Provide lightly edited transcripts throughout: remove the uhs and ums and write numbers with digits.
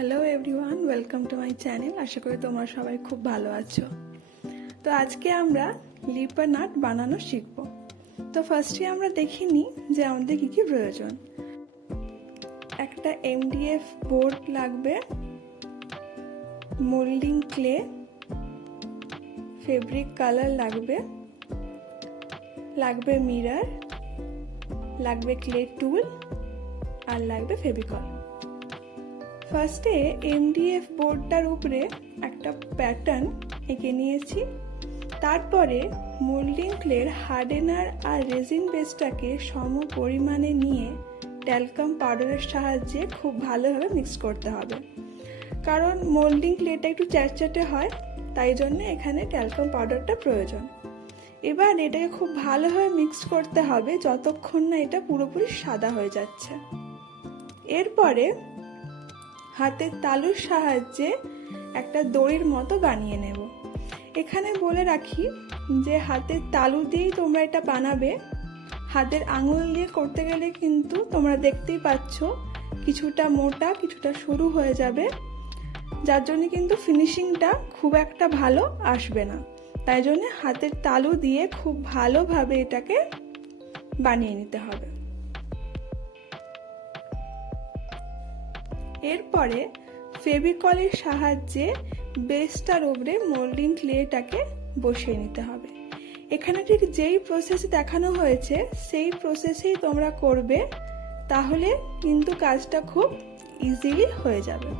Hello everyone, welcome to my channel. আশা করি তোমরা সবাই খুব ভালো আছো। তো আজকে আমরা লিপার নাট বানানো শিখব। তো ফার্স্টে আমরা দেখে নিই যে আমাদের কী কী প্রয়োজন। একটা MDF বোর্ড লাগবে, মোল্ডিং ক্লে, ফেব্রিক কালার লাগবে মিরর, লাগবে ক্লে টুল, আর লাগবে ফেভিকল। ফার্স্টে MDF বোর্ডটার উপরে একটা প্যাটার্ন এঁকে নিয়েছি। তারপরে মোল্ডিং ক্লের হার্ডেনার আর রেজিন বেসটাকে সম পরিমাণে নিয়ে ট্যালকাম পাউডারের সাহায্যে খুব ভালোভাবে মিক্স করতে হবে, কারণ মোল্ডিং ক্লেটা একটু চ্যাটচ্যাটে হয়, তাই জন্য এখানে ট্যালকাম পাউডারটা প্রয়োজন। এবার এটাকে খুব ভালোভাবে মিক্স করতে হবে যতক্ষণ না এটা পুরোপুরি সাদা হয়ে যাচ্ছে। এরপরে হাতের তালুর সাহায্যে একটা দড়ির মতো বানিয়ে নেব। এখানে বলে রাখি যে হাতের তালু দিয়েই তোমরা এটা বানাবে। হাতের আঙুল দিয়ে করতে গেলে কিন্তু তোমরা দেখতেই পাচ্ছ কিছুটা মোটা কিছুটা সরু হয়ে যাবে, যার জন্য কিন্তু ফিনিশিংটা খুব একটা ভালো আসবে না। তাই জন্য হাতের তালু দিয়ে খুব ভালোভাবে এটাকে বানিয়ে নিতে হবে। এরপরে ফেভিকলের সাহায্যে বেসটার উপরে মোল্ডিং ক্লেটাকে বসিয়ে নিতে হবে। এখানে ঠিক যেই প্রসেস দেখানো হয়েছে সেই প্রসেসেই তোমরা করবে, তাহলে কিন্তু কাজটা খুব ইজিলি হয়ে যাবে।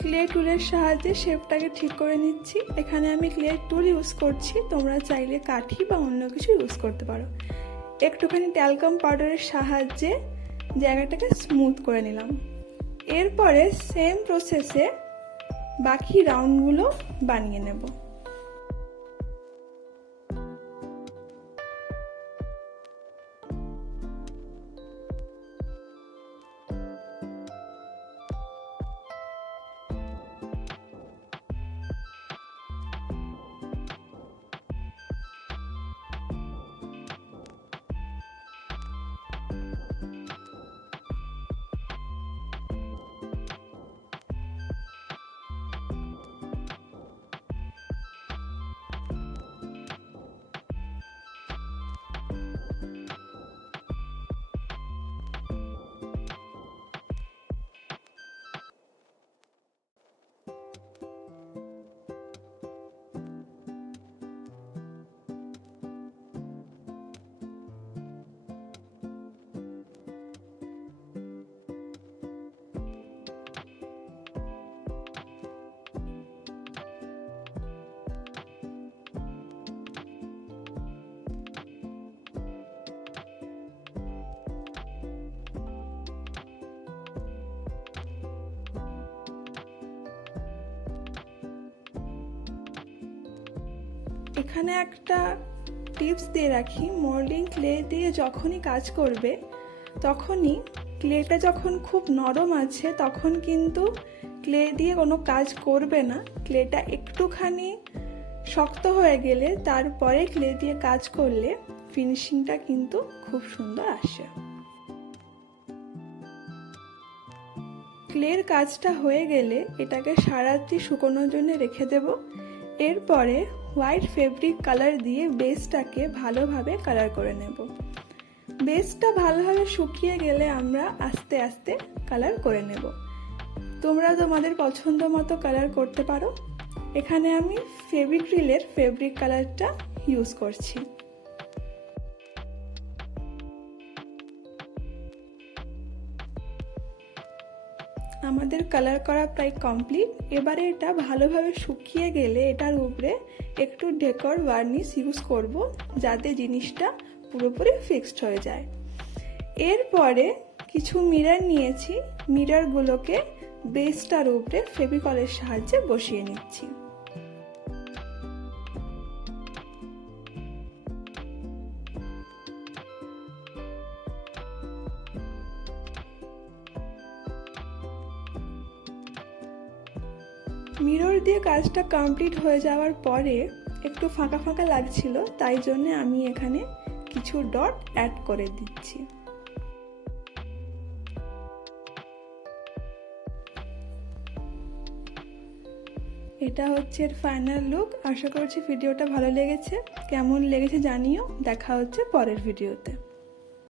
ক্লে টুলের সাহায্যে শেপটাকে ঠিক করে নিচ্ছি। এখানে আমি ক্লে টুল ইউজ করছি, তোমরা চাইলে কাঠি বা অন্য কিছু ইউজ করতে পারো। একটুখানি ট্যালকাম পাউডারের সাহায্যে জায়গাটাকে স্মুথ করে নিলাম। এরপরে সেম প্রসেসে বাকি রাউন্ডগুলো বানিয়ে নেব। এখানে একটা টিপস দিয়ে রাখি, মোল্ডিং ক্লে দিয়ে যখনই কাজ করবে তখনই ক্লেটা যখন খুব নরম আছে তখন কিন্তু ক্লে দিয়ে কোনো কাজ করবে না। ক্লেটা একটুখানি শক্ত হয়ে গেলে তারপরে ক্লে দিয়ে কাজ করলে ফিনিশিংটা কিন্তু খুব সুন্দর আসে। ক্লের কাজটা হয়ে গেলে এটাকে সারারাত্রি শুকোনোর জন্য রেখে দেব। এরপরে হোয়াইট ফেব্রিক কালার দিয়ে বেসটাকে ভালোভাবে কালার করে নেব। বেসটা ভালোভাবে শুকিয়ে গেলে আমরা আস্তে আস্তে কালার করে নেব। তোমরা তোমাদের পছন্দ মতো কালার করতে পারো। এখানে আমি ফেভিক্রিলের ফেব্রিক কালারটা ইউজ করছি। আমাদের কালার করা প্রায় কমপ্লিট। এবারে এটা ভালোভাবে শুকিয়ে গেলে এটার উপরে একটু ডেকর ভার্নিশ ইউজ করব, যাতে জিনিসটা পুরোপুরি ফিক্সড হয়ে যায়। এরপরে কিছু মিরর নিয়েছি, মিররগুলোকে বেসটার উপরে ফেভিকলের সাহায্যে বসিয়ে নিচ্ছি। মিরর দিয়ে কাজটা কমপ্লিট হয়ে যাওয়ার পরে একটু ফাঁকা ফাঁকা লাগছিল, তাই জন্য আমি এখানে কিছু ডট অ্যাড করে দিচ্ছি। এটা হচ্ছে এর ফাইনাল লুক। আশা করছি ভিডিওটা ভালো লেগেছে। কেমন লেগেছে জানিও। দেখা হচ্ছে পরের ভিডিওতে।